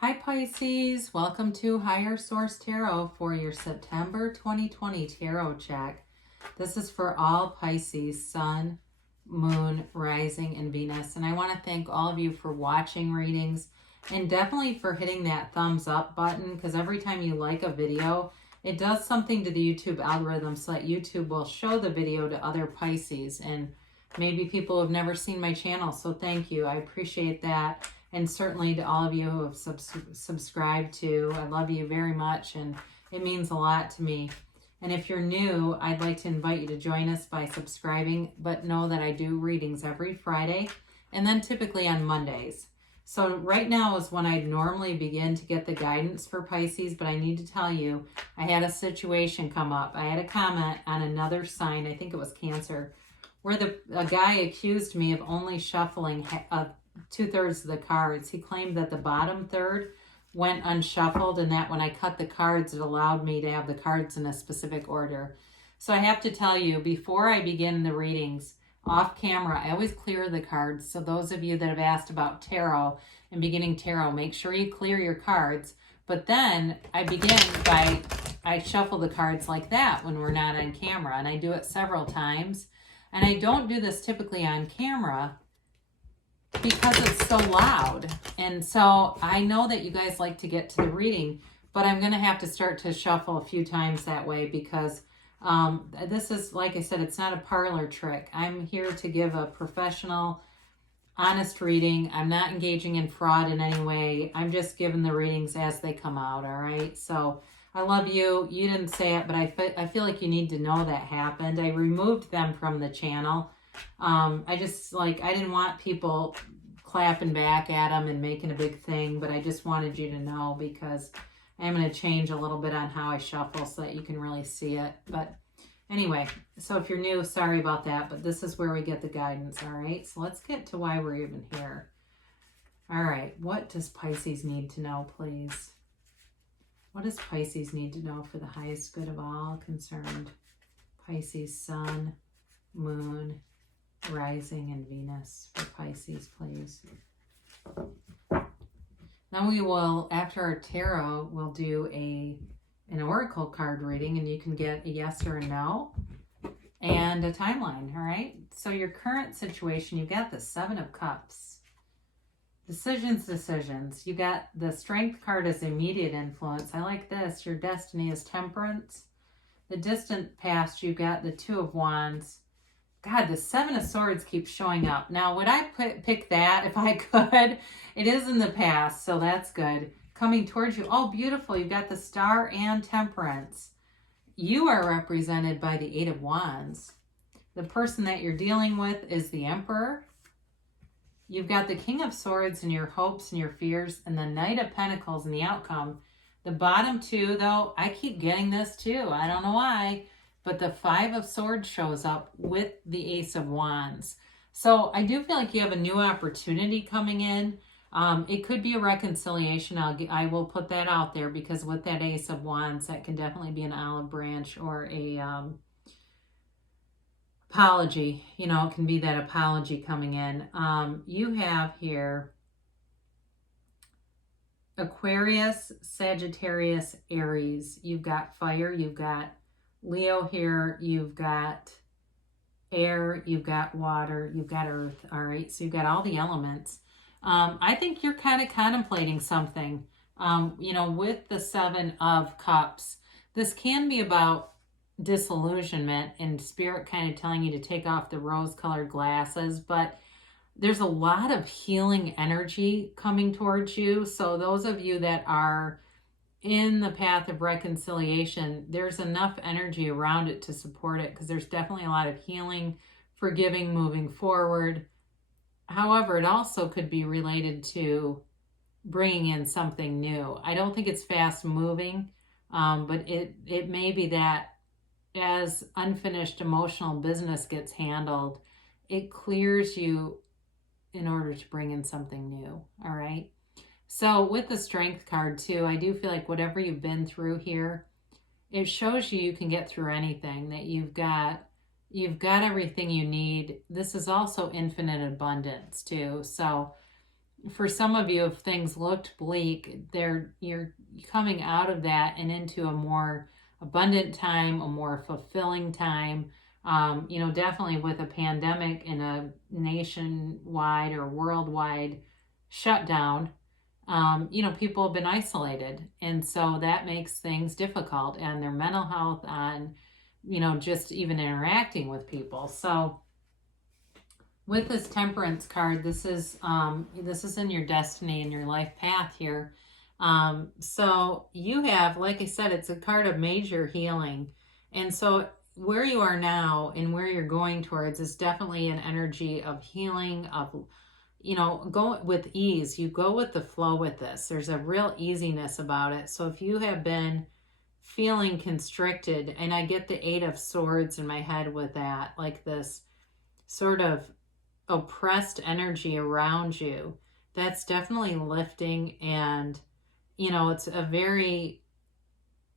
Hi Pisces, welcome to Higher Source Tarot for your September 2020 tarot check. This is for all Pisces, Sun, Moon, Rising, and Venus. And I want to thank all of you for watching readings and definitely for hitting that thumbs up button, because every time you like a video, it does something to the YouTube algorithm so that YouTube will show the video to other Pisces and maybe people who have never seen my channel. So thank you. I appreciate that. And certainly to all of you who have subscribed to, I love you very much, and it means a lot to me. And if you're new, I'd like to invite you to join us by subscribing, but know that I do readings every Friday and then typically on Mondays. So right now is when I'd normally begin to get the guidance for Pisces, but I need to tell you, I had a situation come up. I had a comment on another sign, I think it was Cancer, where a guy accused me of only shuffling 2/3 of the cards. He claimed that the bottom third went unshuffled and that when I cut the cards, it allowed me to have the cards in a specific order. So I have to tell you, before I begin the readings, off camera, I always clear the cards. So those of you that have asked about tarot and beginning tarot, make sure you clear your cards. But then I begin by, I shuffle the cards like that when we're not on camera. And I do it several times. And I don't do this typically on camera because it's so loud. And so I know that you guys like to get to the reading, but I'm going to have to start to shuffle a few times that way because this is, like I said, it's not a parlor trick. I'm here to give a professional, honest reading. I'm not engaging in fraud in any way. I'm just giving the readings as they come out, all right? So I love you. You didn't say it, but I feel like you need to know that happened. I removed them from the channel. I didn't want people clapping back at them and making a big thing, but I just wanted you to know because I'm going to change a little bit on how I shuffle so that you can really see it. But anyway, so if you're new, sorry about that, but this is where we get the guidance, all right? So let's get to why we're even here. All right, what does Pisces need to know, please? What does Pisces need to know for the highest good of all concerned? Pisces, Sun, Moon, Rising, and Venus for Pisces, please. Now we will, after our tarot, we'll do an oracle card reading, and you can get a yes or a no and a timeline, all right? So your current situation, you've got the Seven of Cups. Decisions. You got the Strength card as immediate influence. I like this. Your destiny is Temperance. The distant past, you've got the Two of Wands. God, the Seven of Swords keeps showing up. Now, would I pick that if I could? It is in the past, so that's good. Coming towards you. Oh, beautiful. You've got the Star and Temperance. You are represented by the Eight of Wands. The person that you're dealing with is the Emperor. You've got the King of Swords and your hopes and your fears, and the Knight of Pentacles and the outcome. The bottom two, though, I keep getting this too. I don't know why. But the Five of Swords shows up with the Ace of Wands. So I do feel like you have a new opportunity coming in. It could be a reconciliation. I will put that out there because with that Ace of Wands, that can definitely be an olive branch or a apology. You know, it can be that apology coming in. You have here Aquarius, Sagittarius, Aries. You've got fire. You've got Leo here, you've got air, you've got water, you've got earth, all right? So you've got all the elements. I think you're kind of contemplating something, you know, with the Seven of Cups. This can be about disillusionment and spirit kind of telling you to take off the rose-colored glasses, but there's a lot of healing energy coming towards you. So those of you that are in the path of reconciliation, there's enough energy around it to support it because there's definitely a lot of healing, forgiving, moving forward. However, it also could be related to bringing in something new. I don't think it's fast moving, but it may be that as unfinished emotional business gets handled, it clears you in order to bring in something new, all right? So with the Strength card too, I do feel like whatever you've been through here, it shows you can get through anything, that you've got everything you need. This is also infinite abundance too. So for some of you, if things looked bleak, you're coming out of that and into a more abundant time, a more fulfilling time. Definitely with a pandemic and a nationwide or worldwide shutdown, people have been isolated. And so that makes things difficult and their mental health on, just even interacting with people. So with this Temperance card, this is in your destiny and your life path here. So you have, like I said, it's a card of major healing. And so where you are now and where you're going towards is definitely an energy of healing, of go with ease. You go with the flow with this. There's a real easiness about it. So if you have been feeling constricted, and I get the Eight of Swords in my head with that, like this sort of oppressed energy around you, that's definitely lifting. And it's a very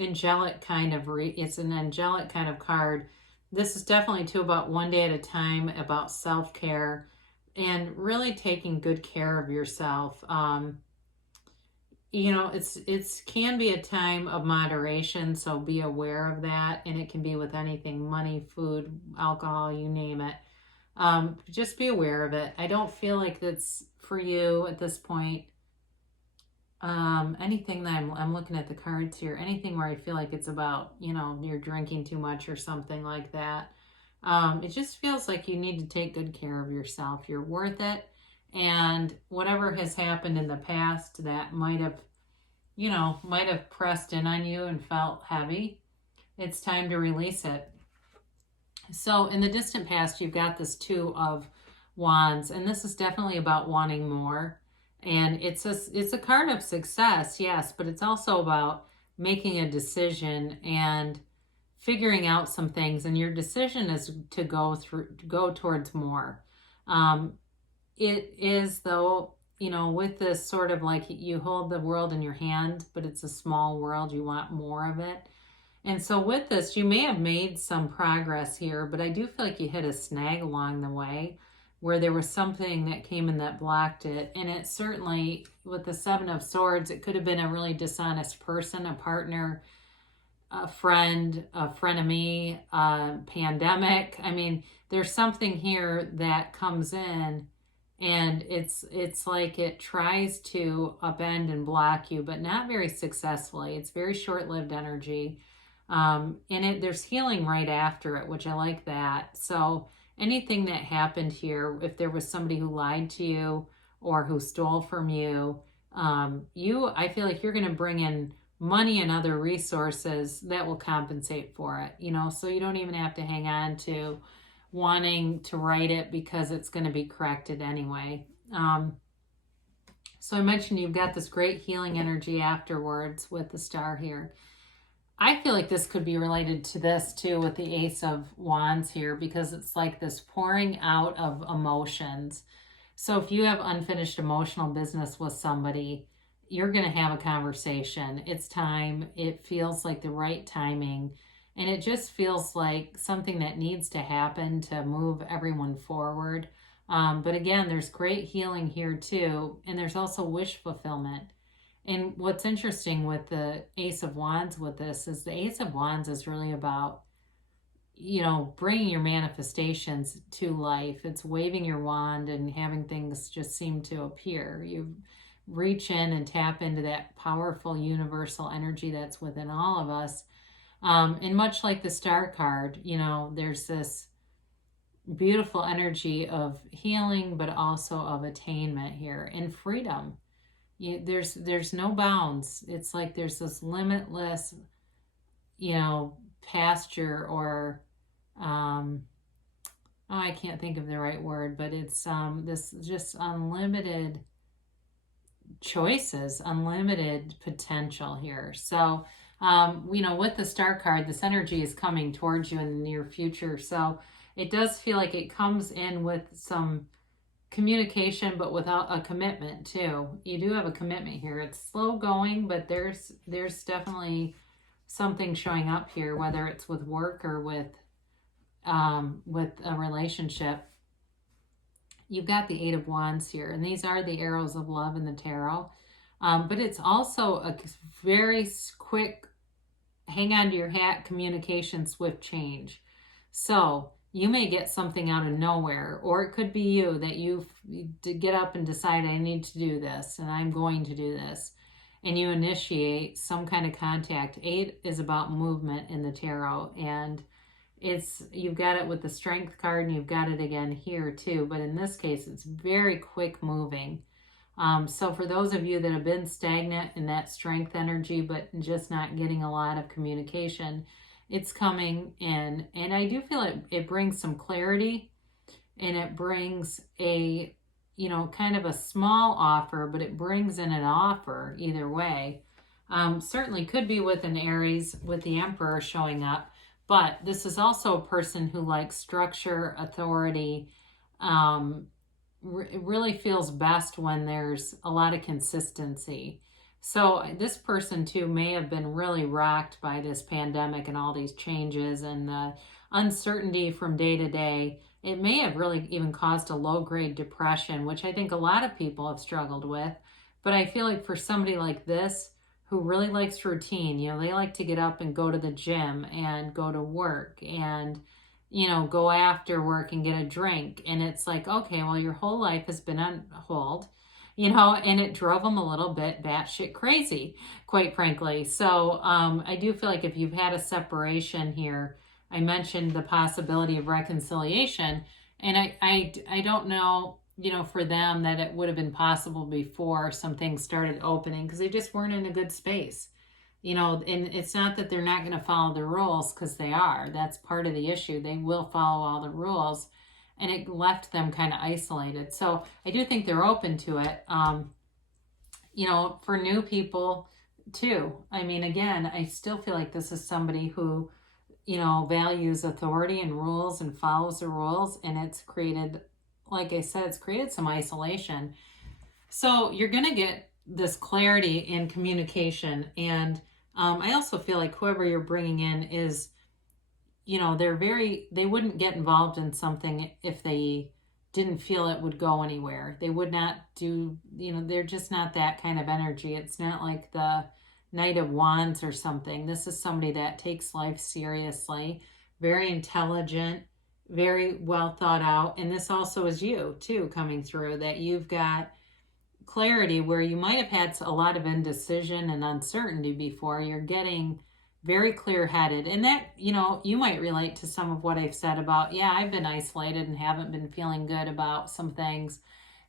angelic kind of it's an angelic kind of card. This is definitely too about one day at a time, about self-care and really taking good care of yourself. It's can be a time of moderation, so be aware of that. And it can be with anything: money, food, alcohol, you name it. Just be aware of it. I don't feel like that's for you at this point. Anything that I'm looking at the cards here, anything where I feel like it's about, you're drinking too much or something like that. It just feels like you need to take good care of yourself. You're worth it. And whatever has happened in the past that might have pressed in on you and felt heavy, it's time to release it. So in the distant past, you've got this Two of Wands, and this is definitely about wanting more. And it's a card of success, yes, but it's also about making a decision and figuring out some things. And your decision is to go towards more. It is, though, with this sort of like you hold the world in your hand, but it's a small world. You want more of it. And so with this, you may have made some progress here, but I do feel like you hit a snag along the way where there was something that came in that blocked it. And it certainly, with the Seven of Swords, it could have been a really dishonest person, a partner, a frenemy, a pandemic. I mean, there's something here that comes in and it's like it tries to upend and block you, but not very successfully. It's very short-lived energy. And there's healing right after it, which I like that. So anything that happened here, if there was somebody who lied to you or who stole from you, I feel like you're going to bring in money and other resources that will compensate for it, so you don't even have to hang on to wanting to write it because it's going to be corrected anyway. So I mentioned you've got this great healing energy afterwards with the star here. I feel like this could be related to this too with the Ace of Wands here, because it's like this pouring out of emotions. So if you have unfinished emotional business with somebody, you're going to have a conversation. It's time. It feels like the right timing. And it just feels like something that needs to happen to move everyone forward. But again, there's great healing here too. And there's also wish fulfillment. And what's interesting with the Ace of Wands with this is the Ace of Wands is really about, bringing your manifestations to life. It's waving your wand and having things just seem to appear. You reach in and tap into that powerful universal energy that's within all of us. And much like the Star card, there's this beautiful energy of healing, but also of attainment here and freedom. There's no bounds. It's like there's this limitless, pasture or, I can't think of the right word, but it's this just unlimited choices, unlimited potential here. So, with the Star card, this energy is coming towards you in the near future. So it does feel like it comes in with some communication, but without a commitment too. You do have a commitment here. It's slow going, but there's definitely something showing up here, whether it's with work or with a relationship. You've got the Eight of Wands here, and these are the arrows of love in the tarot. But it's also a very quick, hang on to your hat, communication, swift change. So you may get something out of nowhere, or it could be you that you get up and decide, I need to do this, and I'm going to do this. And you initiate some kind of contact. 8 is about movement in the tarot, and you've got it with the Strength card, and you've got it again here too, but in this case it's very quick moving. So for those of you that have been stagnant in that Strength energy but just not getting a lot of communication, it's coming in, and I do feel it brings some clarity, and it brings a, kind of a small offer, but it brings in an offer either way. Certainly could be with an Aries with the Emperor showing up. But this is also a person who likes structure, authority, really feels best when there's a lot of consistency. So this person too may have been really rocked by this pandemic and all these changes and the uncertainty from day to day. It may have really even caused a low-grade depression, which I think a lot of people have struggled with. But I feel like for somebody like this, who really likes routine, they like to get up and go to the gym and go to work and, go after work and get a drink. And it's like, okay, well, your whole life has been on hold, and it drove them a little bit batshit crazy, quite frankly. So I do feel like if you've had a separation here, I mentioned the possibility of reconciliation. And I don't know, for them that it would have been possible before some things started opening, because they just weren't in a good space. And it's not that they're not going to follow the rules, because they are. That's part of the issue. They will follow all the rules, and it left them kind of isolated. So I do think they're open to it, for new people too. I mean, again, I still feel like this is somebody who, values authority and rules and follows the rules, and it's created, like I said, it's created some isolation. So you're going to get this clarity in communication. And I also feel like whoever you're bringing in is, they wouldn't get involved in something if they didn't feel it would go anywhere. They would not do, they're just not that kind of energy. It's not like the Knight of Wands or something. This is somebody that takes life seriously, very intelligent, very well thought out. And this also is you too, coming through, that you've got clarity where you might have had a lot of indecision and uncertainty before. You're getting very clear-headed, and that, you might relate to some of what I've said about, I've been isolated and haven't been feeling good about some things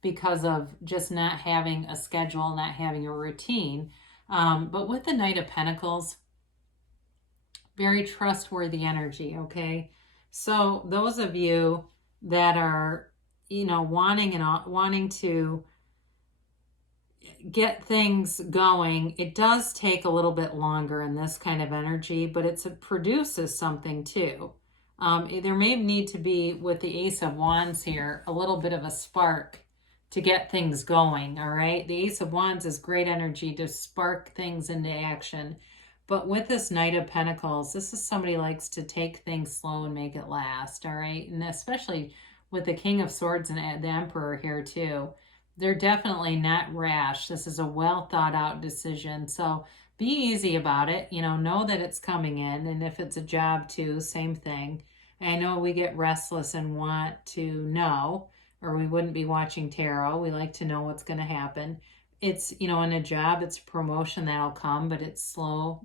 because of just not having a schedule, not having a routine. But with the Knight of Pentacles, very trustworthy energy, okay? So those of you that are, wanting to get things going, it does take a little bit longer in this kind of energy, but it produces something too. There may need to be, with the Ace of Wands here, a little bit of a spark to get things going, all right? The Ace of Wands is great energy to spark things into action. But with this Knight of Pentacles, this is somebody who likes to take things slow and make it last, all right? And especially with the King of Swords and the Emperor here too. They're definitely not rash. This is a well thought out decision. So be easy about it. Know that it's coming in. And if it's a job too, same thing. I know we get restless and want to know, or we wouldn't be watching tarot. We like to know what's going to happen. It's, in a job, it's a promotion that'll come, but it's slow,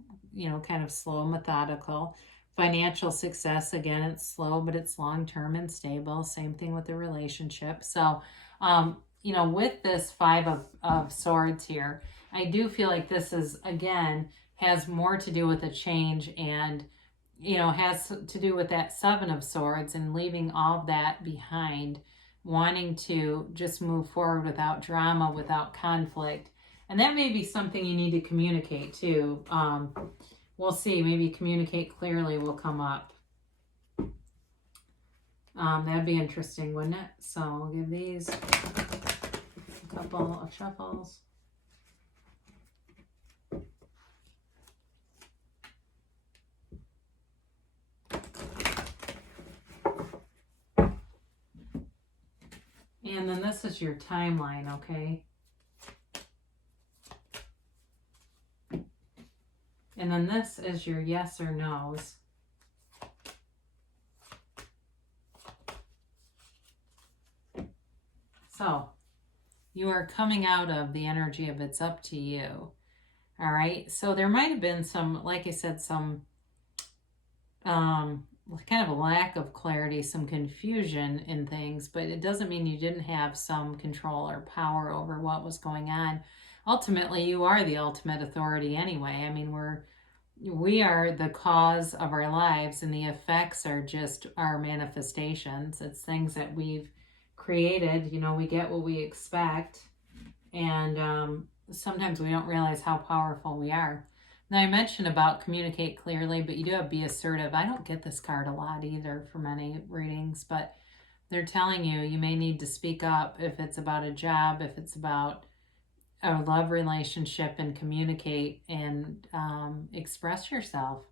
kind of slow and methodical. Financial success, again, it's slow, but it's long-term and stable. Same thing with the relationship. So, with this Five of Swords here, I do feel like this is, again, has more to do with a change, and, has to do with that Seven of Swords and leaving all of that behind, wanting to just move forward without drama, without conflict. And that may be something you need to communicate too. We'll see. Maybe communicate clearly will come up. That'd be interesting, wouldn't it? So I'll give these a couple of shuffles. And then this is your timeline, okay? And then this is your yes or no's. So, you are coming out of the energy of it's up to you. All right. So there might have been some, like I said, some kind of a lack of clarity, some confusion in things, but it doesn't mean you didn't have some control or power over what was going on. Ultimately, you are the ultimate authority anyway. I mean, we are the cause of our lives, and the effects are just our manifestations. It's things that we've created. You know, we get what we expect, and sometimes we don't realize how powerful we are. Now, I mentioned about communicate clearly, but you do have be assertive. I don't get this card a lot either for many readings, but they're telling you you may need to speak up if it's about a job, if it's about a love relationship, and communicate and express yourself.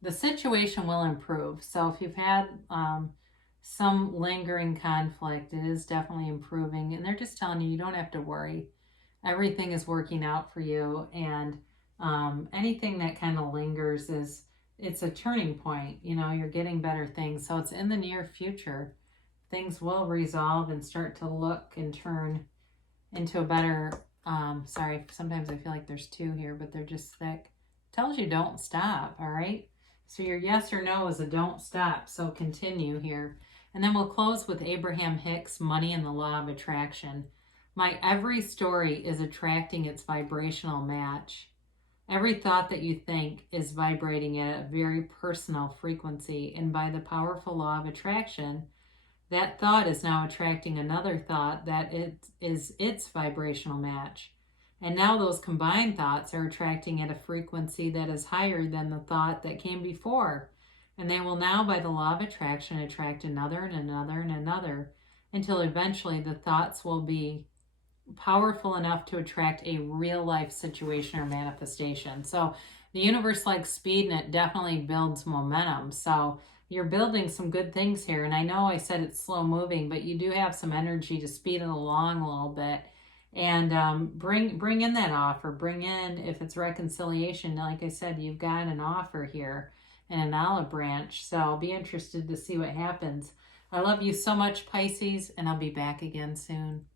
The situation will improve. So if you've had some lingering conflict, it is definitely improving. And they're just telling you, you don't have to worry. Everything is working out for you. And anything that kind of lingers it's a turning point. You know, you're getting better things. So it's in the near future. Things will resolve and start to look and turn into a better, sorry, sometimes I feel like there's two here, but they're just thick. Tells you don't stop, all right? So your yes or no is a don't stop, so continue here. And then we'll close with Abraham Hicks, Money and the Law of Attraction. My every story is attracting its vibrational match. Every thought that you think is vibrating at a very personal frequency, and by the powerful law of attraction, that thought is now attracting another thought that it is its vibrational match. And now those combined thoughts are attracting at a frequency that is higher than the thought that came before. And they will now, by the law of attraction, attract another and another and another, until eventually the thoughts will be powerful enough to attract a real life situation or manifestation. So the universe likes speed, and it definitely builds momentum. So you're building some good things here. And I know I said it's slow moving, but you do have some energy to speed it along a little bit. And bring in that offer. Bring in, if it's reconciliation, like I said, you've got an offer here and an olive branch. So I'll be interested to see what happens. I love you so much, Pisces, and I'll be back again soon.